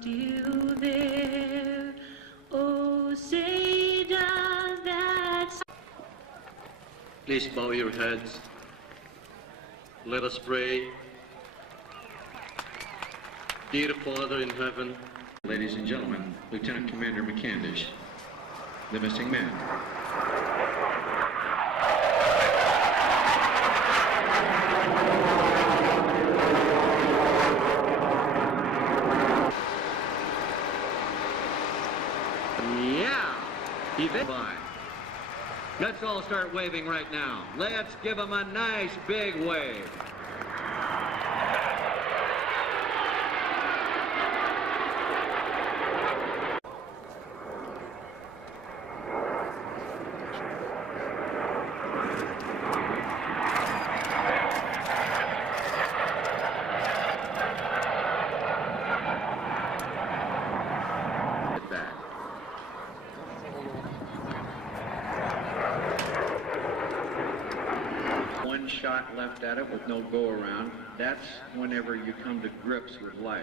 still there. Oh, say does that... Please bow your heads. Let us pray. Dear Father in heaven, ladies and gentlemen, Lieutenant Commander McCandish, the missing man. Yeah, he's by. Let's all start waving right now. Let's give him a nice big wave. One shot left at it with no go around. That's whenever you come to grips with life.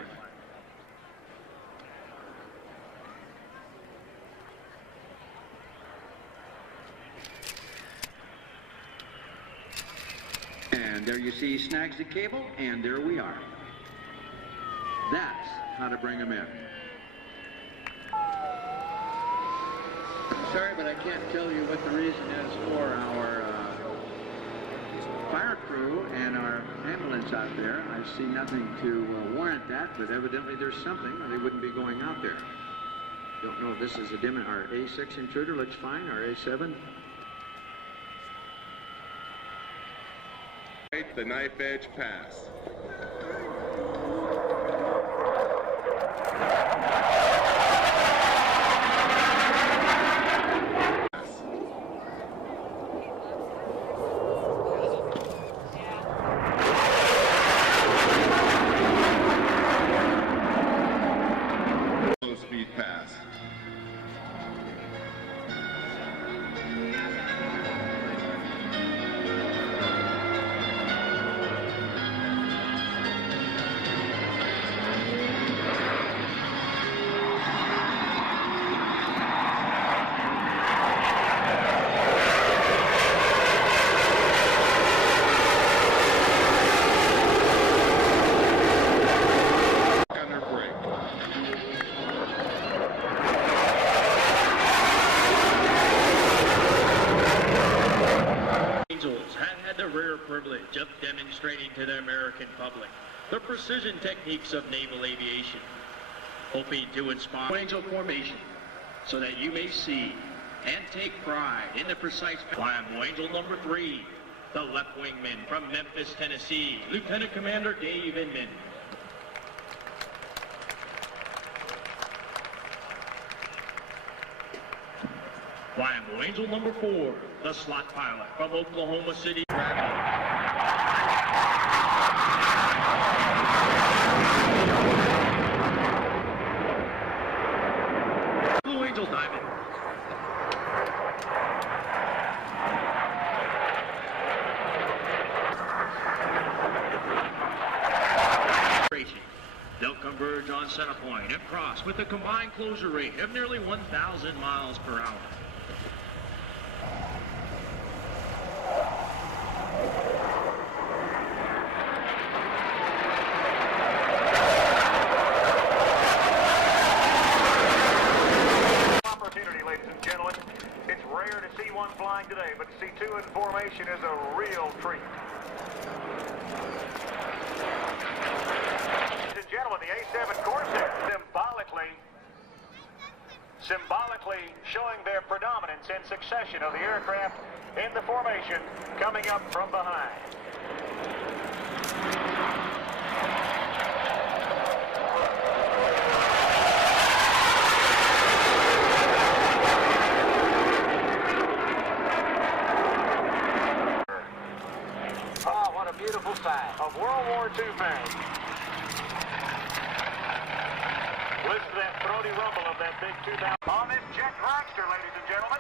And there you see he snags the cable, and there we are. That's how to bring him in. Sorry, but I can't tell you what the reason is for our fire crew and our ambulance out there. I see nothing to warrant that, but evidently there's something, or they wouldn't be going out there. Don't know if this is our A6 intruder looks fine, our A7. The knife edge pass. Speed pass. Privilege of demonstrating to the American public the precision techniques of naval aviation, hoping to inspire angel formation so that you may see and take pride in the precise Flying Angel number 3, the left wingman from Memphis, Tennessee, Lieutenant Commander Dave Inman. Flying Angel number 4, the slot pilot from Oklahoma City. Blue Angel Diamond. They'll converge on center point and cross with a combined closure rate of nearly 1,000 miles per hour. Flying today, but to see two in formation is a real treat. Ladies and gentlemen, the A7 Corsair symbolically showing their predominance in succession of the aircraft in the formation coming up from behind. Beautiful sight of World War II fame. Listen to that throaty rumble of that big 2000 on this jet dragster, ladies and gentlemen.